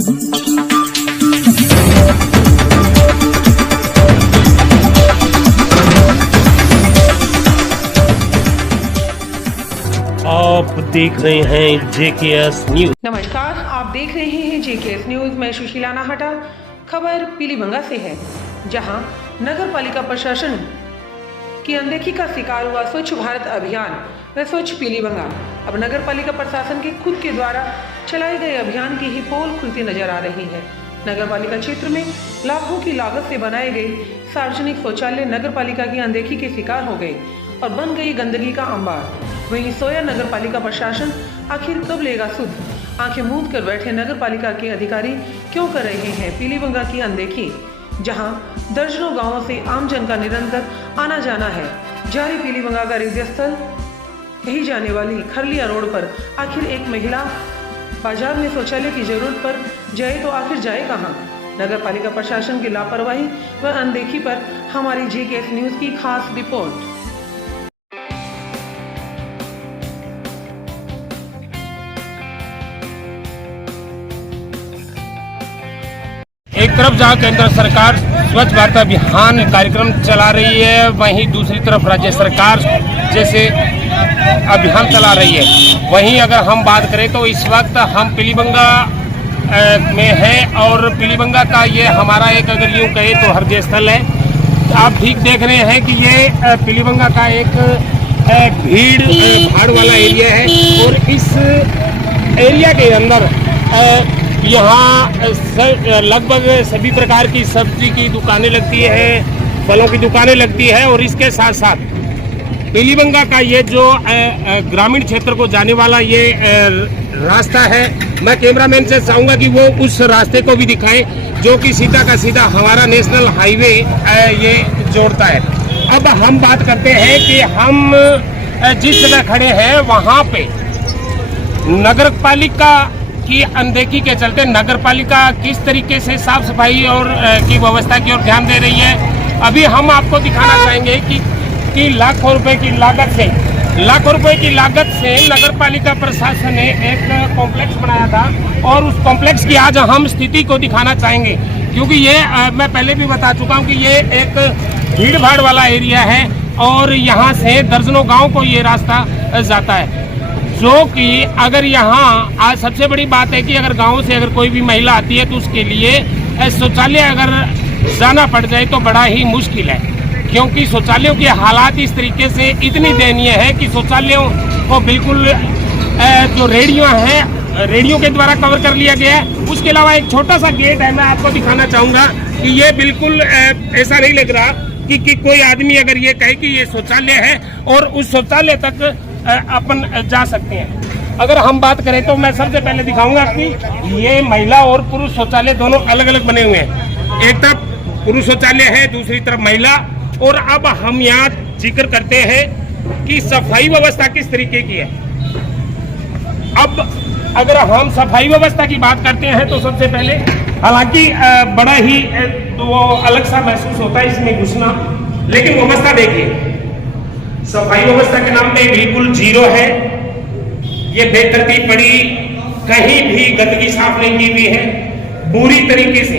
आप देख रहे हैं JKS न्यूज। नमस्कार, आप देख रहे हैं JKS न्यूज। मैं सुशीला नाहटा। खबर पीलीभंगा से है, जहां नगर पालिका प्रशासन की अनदेखी का शिकार हुआ स्वच्छ भारत अभियान व स्वच्छ पीलीभंगा। अब नगर पालिका प्रशासन के खुद के द्वारा चलाए गए अभियान की ही पोल खुलती नजर आ रही है। नगर पालिका क्षेत्र में लाखों की लागत से बनाए गए सार्वजनिक शौचालय नगर पालिका की अनदेखी के शिकार हो गए और बन गई गंदगी का अंबार। वहीं सोया नगर पालिका प्रशासन आखिर कब लेगा सुध? आंखें मूंद कर बैठे नगर पालिका के अधिकारी क्यों कर रहे हैं पीलीभंगा की अनदेखी, जहां दर्जनों गांवों से आमजन का निरंतर आना जाना है। जारी पीलीभंगा का रिद्ध स्थल कही जाने वाली खरलिया रोड पर आखिर एक महिला बाजार में शौचालय की जरूरत पर जाए तो आखिर जाए कहां? नगर पालिका प्रशासन की लापरवाही व अनदेखी पर हमारी JKS न्यूज की खास रिपोर्ट। एक तरफ जहां केंद्र सरकार स्वच्छ भारत अभियान कार्यक्रम चला रही है, वहीं दूसरी तरफ राज्य सरकार जैसे अभियान चला रही है। वहीं अगर हम बात करें तो इस वक्त हम पीलीभंगा में हैं और पीलीभंगा का ये हमारा एक अगर यूँ कहे तो हृदय स्थल है। आप ठीक देख रहे हैं कि ये पीलीभंगा का एक भीड़ भाड़ वाला एरिया है और इस एरिया के अंदर यहाँ लगभग सभी प्रकार की सब्जी की दुकानें लगती है, फलों की दुकानें लगती है और इसके साथ साथ पीलीभंगा का ये जो ग्रामीण क्षेत्र को जाने वाला ये रास्ता है, मैं कैमरामैन से चाहूँगा कि वो उस रास्ते को भी दिखाएं जो कि सीधा का सीधा हमारा नेशनल हाईवे ये जोड़ता है। अब हम बात करते हैं कि हम जिस जगह खड़े हैं वहाँ पे नगर पालिका की अनदेखी के चलते नगर पालिका किस तरीके से साफ सफाई और की व्यवस्था की ओर ध्यान दे रही है, अभी हम आपको दिखाना चाहेंगे कि लाखों रुपए की लागत से नगर पालिका प्रशासन ने एक कॉम्प्लेक्स बनाया था और उस कॉम्प्लेक्स की आज हम स्थिति को दिखाना चाहेंगे। क्योंकि ये मैं पहले भी बता चुका हूँ कि ये एक भीड़ भाड़ वाला एरिया है और यहाँ से दर्जनों गाँव को ये रास्ता जाता है। जो कि अगर यहाँ आज सबसे बड़ी बात है कि अगर गाँव से अगर कोई भी महिला आती है तो उसके लिए शौचालय अगर जाना पड़ जाए तो बड़ा ही मुश्किल है, क्योंकि शौचालयों के हालात इस तरीके से इतनी दयनीय है कि शौचालयों को बिल्कुल जो रेडियो के द्वारा कवर कर लिया गया है। उसके अलावा एक छोटा सा गेट है, मैं आपको दिखाना चाहूँगा कि ये बिल्कुल ऐसा नहीं लग रहा कि कोई आदमी अगर ये कहे कि ये शौचालय है और उस शौचालय तक अपन जा सकते हैं। अगर हम बात करें तो मैं सबसे पहले दिखाऊंगा कि ये महिला और पुरुष शौचालय दोनों अलग अलग बने हुए हैं। एक तरफ पुरुष शौचालय है, दूसरी तरफ महिला। और अब हम यहाँ जिक्र करते हैं कि सफाई व्यवस्था किस तरीके की है। अब अगर हम सफाई व्यवस्था की बात करते हैं तो सबसे पहले हालांकि बड़ा ही तो अलग सा महसूस होता है इसमें घुसना, लेकिन व्यवस्था देखिए, सफाई व्यवस्था के नाम पे बिल्कुल जीरो है। ये बेतरतीब पड़ी, कहीं भी गंदगी साफ नहीं की हुई है पूरी तरीके से।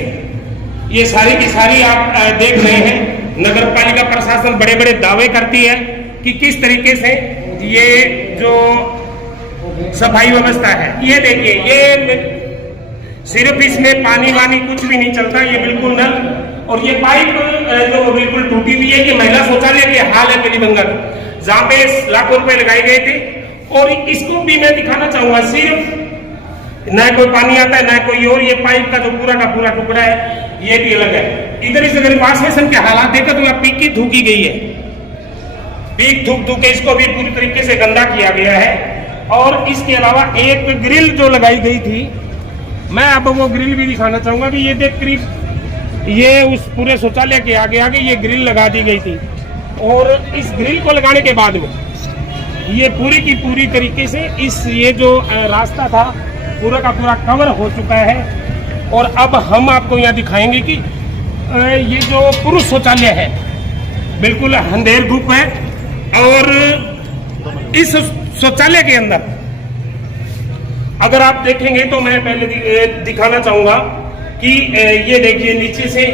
ये सारी की सारी आप देख रहे हैं। नगर पालिका प्रशासन बड़े बड़े दावे करती है कि किस तरीके से ये जो सफाई व्यवस्था है, ये देखिए, ये सिर्फ इसमें पानी वानी कुछ भी नहीं चलता, ये बिल्कुल नल और ये पाइप जो बिल्कुल टूटी हुई है। ये महिला शौचालय के हाल है पीलीभंगा, जहाँ पे लाखों रुपए लगाए गए थे। और इसको भी मैं दिखाना चाहूंगा, सिर्फ न कोई पानी आता है न कोई, और ये पाइप का जो पूरा का पूरा टुकड़ा है ये भी अलग है। इधर इस अगर वॉश बेसिन के हालात देखा तो पीक की थूकी गई है, पीक थूक के इसको भी पूरी तरीके से गंदा किया गया है। और इसके अलावा एक ग्रिल जो लगाई गई थी, मैं अब वो ग्रिल भी दिखाना चाहूंगा कि ये देख करीब ये उस पूरे शौचालय के आगे आगे ये ग्रिल लगा दी गई थी। और इस ग्रिल को लगाने के बाद में ये पूरी की पूरी तरीके से ये जो रास्ता था पूरा का पूरा कवर हो चुका है। और अब हम आपको यहाँ दिखाएंगे कि ये जो पुरुष शौचालय है बिल्कुल अंधेर धूप है। और इस शौचालय के अंदर अगर आप देखेंगे तो मैं पहले दिखाना चाहूंगा कि ये देखिए नीचे से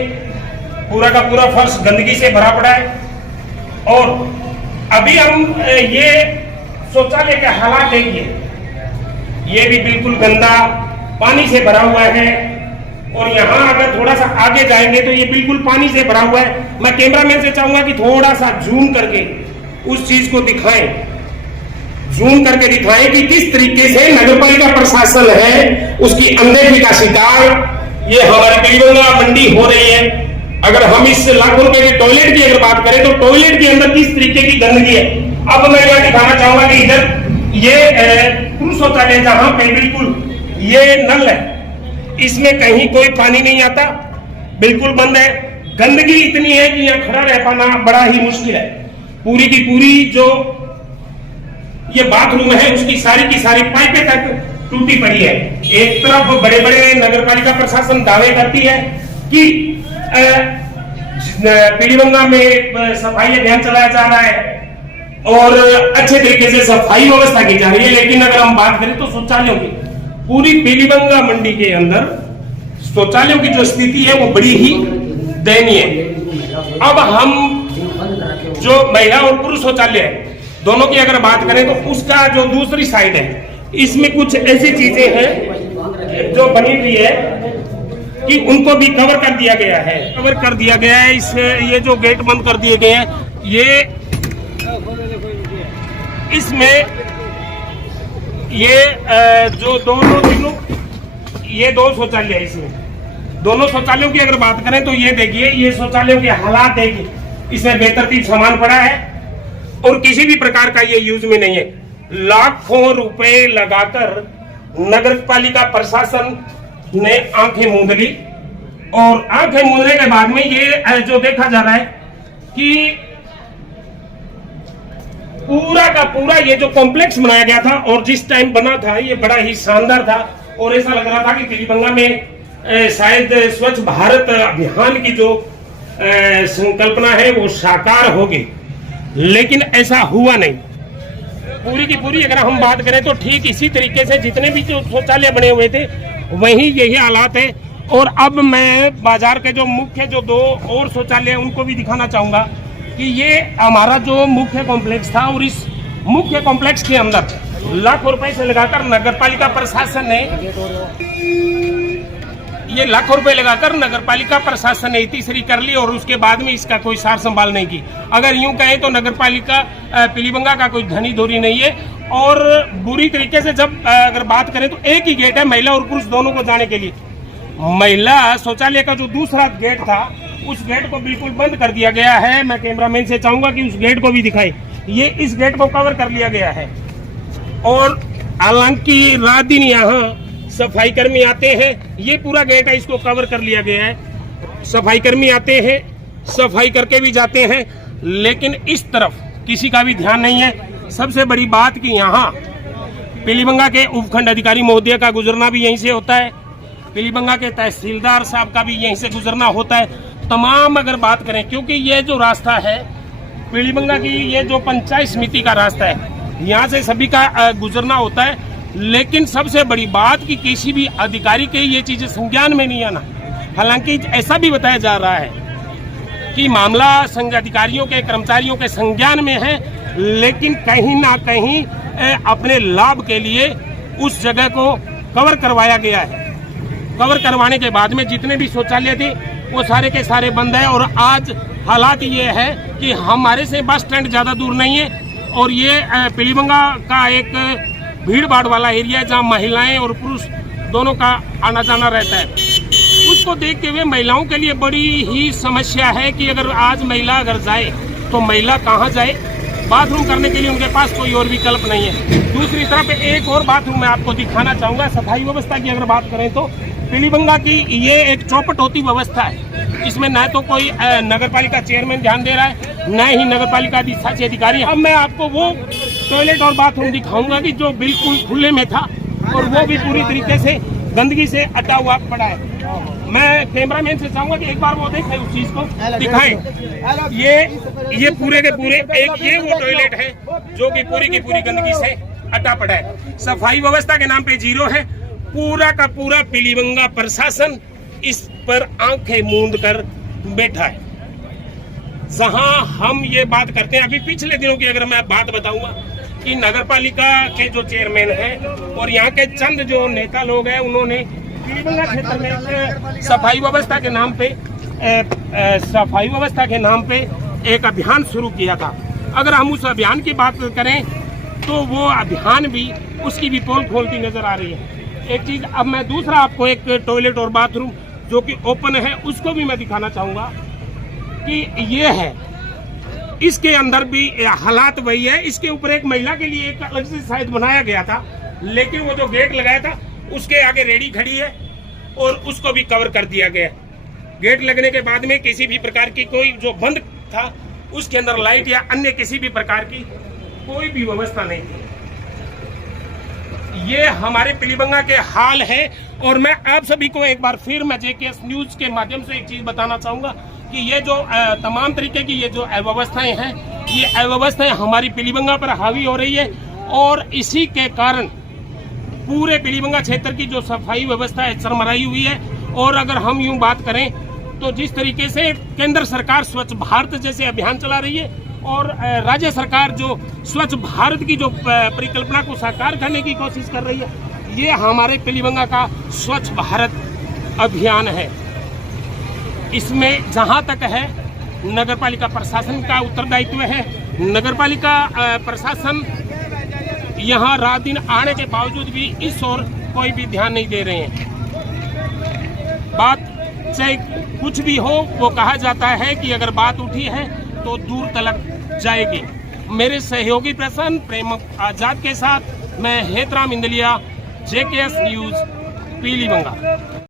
पूरा का पूरा फर्श गंदगी से भरा पड़ा है। और अभी हम ये शौचालय के हालात देखिए, ये भी बिल्कुल गंदा पानी से भरा हुआ है। और यहाँ अगर थोड़ा सा आगे जाएंगे तो ये बिल्कुल पानी से भरा हुआ है। मैं कैमरामैन से चाहूंगा कि थोड़ा सा जूम करके उस चीज को दिखाएं, जूम करके दिखाएं कि किस तरीके से नगरपालिका प्रशासन है उसकी अनदेखी का शिकार ये हमारी पीलीभंगा मंडी हो रही है। अगर हम इस लाखों रुपए के टॉयलेट की अगर बात करें तो टॉयलेट के अंदर किस तरीके की गंदगी है। अब मैं यह दिखाना चाहूंगा कि इधर ये पुरुष शौचालय जहां पे बिल्कुल ये नल है, इसमें कहीं कोई पानी नहीं आता, बिल्कुल बंद है। गंदगी इतनी है कि यहाँ खड़ा रह पाना बड़ा ही मुश्किल है। पूरी की पूरी जो ये बाथरूम है उसकी सारी की सारी पाइपें तक टूटी पड़ी है। एक तरफ बड़े बड़े नगरपालिका प्रशासन दावे करती है कि पीलीभंगा में सफाई अभियान चलाया जा रहा है और अच्छे तरीके से सफाई व्यवस्था की जा रही है, लेकिन अगर हम बात करें तो शौचालयों की, पूरी पीलीभंगा मंडी के अंदर शौचालयों की जो स्थिति है वो बड़ी ही दयनीय है। अब हम जो महिला और पुरुष शौचालय है दोनों की अगर बात करें तो उसका जो दूसरी साइड है इसमें कुछ ऐसी चीजें हैं जो बनी हुई है कि उनको भी कवर कर दिया गया है। कवर कर दिया गया है, इस ये जो गेट बंद कर दिए गए हैं, ये इसमें ये जो दोनों ये दो शौचालय है, इसमें दोनों शौचालयों की अगर बात करें तो ये देखिए ये शौचालयों के हालात देखिए, इसमें बेतरतीब सामान पड़ा है और किसी भी प्रकार का ये यूज में नहीं है। लाखों रुपए लगाकर नगरपालिका प्रशासन ने आंखें मूंद ली और आंखें मूंदने के बाद में ये जो देखा जा रहा है कि पूरा का पूरा ये जो कॉम्प्लेक्स बनाया गया था और जिस टाइम बना था ये बड़ा ही शानदार था और ऐसा लग रहा था कि पीलीभंगा में शायद स्वच्छ भारत अभियान की जो संकल्पना है वो साकार होगी, लेकिन ऐसा हुआ नहीं। पूरी की पूरी अगर हम बात करें तो ठीक इसी तरीके से जितने भी जो शौचालय बने हुए थे वही यही हालात है। और अब मैं बाजार के जो मुख्य जो दो और शौचालय उनको भी दिखाना चाहूंगा कि ये हमारा जो मुख्य कॉम्प्लेक्स था और इस मुख्य कॉम्प्लेक्स के अंदर लाखों रुपए से लगाकर नगरपालिका प्रशासन ने लाखों रुपए लगाकर नगरपालिका प्रशासन ने तीसरी कर ली और उसके बाद में इसका कोई सार संभाल नहीं की। अगर यूं कहें तो नगरपालिका पीलीभंगा का कोई धनी धोरी नहीं है। और बुरी तरीके से जब अगर बात करें तो एक ही गेट है महिला और पुरुष दोनों को जाने के लिए। महिला शौचालय का जो दूसरा गेट था उस गेट को बिल्कुल बंद कर दिया गया है। मैं कैमरामैन से चाहूंगा कि उस गेट को भी दिखाए। ये इस गेट को कवर कर लिया गया है और हालांकि रात दिन यहाँ सफाई कर्मी आते हैं, ये पूरा गेट है इसको कवर कर लिया गया है। सफाई कर्मी आते हैं, सफाई करके भी जाते हैं, लेकिन इस तरफ किसी का भी ध्यान नहीं है। सबसे बड़ी बात कि यहाँ पीलीभंगा के उपखंड अधिकारी महोदय का गुजरना भी यहीं से होता है, पीलीभंगा के तहसीलदार साहब का भी यहीं से गुजरना होता है। तमाम अगर बात करें, क्योंकि ये जो रास्ता है पीलीभंगा की, ये जो पंचायत समिति का रास्ता है, यहाँ से सभी का गुजरना होता है। लेकिन सबसे बड़ी बात कि किसी भी अधिकारी के ये चीजें संज्ञान में नहीं आना। हालांकि ऐसा भी बताया जा रहा है कि मामला संघ अधिकारियों के कर्मचारियों के संज्ञान में है, लेकिन कहीं ना कहीं अपने लाभ के लिए उस जगह को कवर करवाया गया है। कवर करवाने के बाद में जितने भी शौचालय थे वो सारे के सारे बंद है। और आज हालात ये है कि हमारे से बस स्टैंड ज़्यादा दूर नहीं है और ये पीलीभंगा का एक भीड़ भाड़ वाला एरिया है जहाँ महिलाएं और पुरुष दोनों का आना जाना रहता है। उसको देखते हुए महिलाओं के लिए बड़ी ही समस्या है कि अगर आज महिला अगर जाए तो महिला कहाँ जाए, बाथरूम करने के लिए उनके पास कोई और विकल्प नहीं है। दूसरी तरफ एक और बाथरूम मैं आपको दिखाना चाहूँगा। सफाई व्यवस्था की अगर बात करें तो पीलीभंगा की ये एक चौपट होती व्यवस्था है। इसमें न तो कोई नगरपालिका चेयरमैन ध्यान दे रहा है, न ही नगरपालिका अधिकारी। अब मैं आपको वो टॉयलेट और बाथरूम दिखाऊंगा कि जो बिल्कुल खुले में था और वो भी पूरी तरीके से गंदगी से अटा हुआ पड़ा है। मैं कैमरामैन से चाहूंगा कि एक बार वो देखें, उस चीज को दिखाएं। ये पूरे के पूरे एक ये वो टॉयलेट है जो कि पूरी की पूरी गंदगी से अड्डा पड़ा है। सफाई व्यवस्था के नाम पे जीरो है। पूरा का पूरा पीलीभंगा प्रशासन इस पर आंखें मूंद कर बैठा है। जहां हम ये बात करते हैं, अभी पिछले दिनों की अगर मैं बात बताऊंगा कि नगरपालिका के जो चेयरमैन हैं और यहाँ के चंद जो नेता लोग हैं, उन्होंने पीलीभंगा क्षेत्र में सफाई व्यवस्था के नाम पे एक अभियान शुरू किया था। अगर हम उस अभियान की बात करें तो वो अभियान भी, उसकी भी पोल खोलती नजर आ रही है। एक चीज, अब मैं दूसरा आपको एक टॉयलेट और बाथरूम जो कि ओपन है उसको भी मैं दिखाना चाहूंगा कि ये है। इसके अंदर भी हालात वही है। इसके ऊपर एक महिला के लिए एक अलग से शायद बनाया गया था, लेकिन वो जो गेट लगाया था उसके आगे रेडी खड़ी है और उसको भी कवर कर दिया गया। गेट लगने के बाद में किसी भी प्रकार की कोई जो बंद था उसके अंदर लाइट या अन्य किसी भी प्रकार की कोई भी व्यवस्था नहीं थी। ये हमारे पीलीभंगा के हाल है। और मैं आप सभी को एक बार फिर मैं जेकेएस न्यूज के माध्यम से एक चीज बताना चाहूंगा कि ये जो तमाम तरीके की ये जो अव्यवस्थाएं हैं, ये अव्यवस्थाएं हमारी पीलीभंगा पर हावी हो रही है और इसी के कारण पूरे पीलीभंगा क्षेत्र की जो सफाई व्यवस्था है चरमराई हुई है। और अगर हम यूं बात करें तो जिस तरीके से केंद्र सरकार स्वच्छ भारत जैसे अभियान चला रही है और राज्य सरकार जो स्वच्छ भारत की जो परिकल्पना को साकार करने की कोशिश कर रही है, ये हमारे पीलीभंगा का स्वच्छ भारत अभियान है। इसमें जहां तक है नगरपालिका प्रशासन का उत्तरदायित्व है। नगरपालिका प्रशासन यहाँ रात दिन आने के बावजूद भी इस ओर कोई भी ध्यान नहीं दे रहे हैं। बात चाहे कुछ भी हो, वो कहा जाता है कि अगर बात उठी है तो दूर तलक जाएगी। मेरे सहयोगी पर्सन प्रेम आजाद के साथ मैं हेतराम इंदलिया, जेकेएस न्यूज, पीलीभंगा।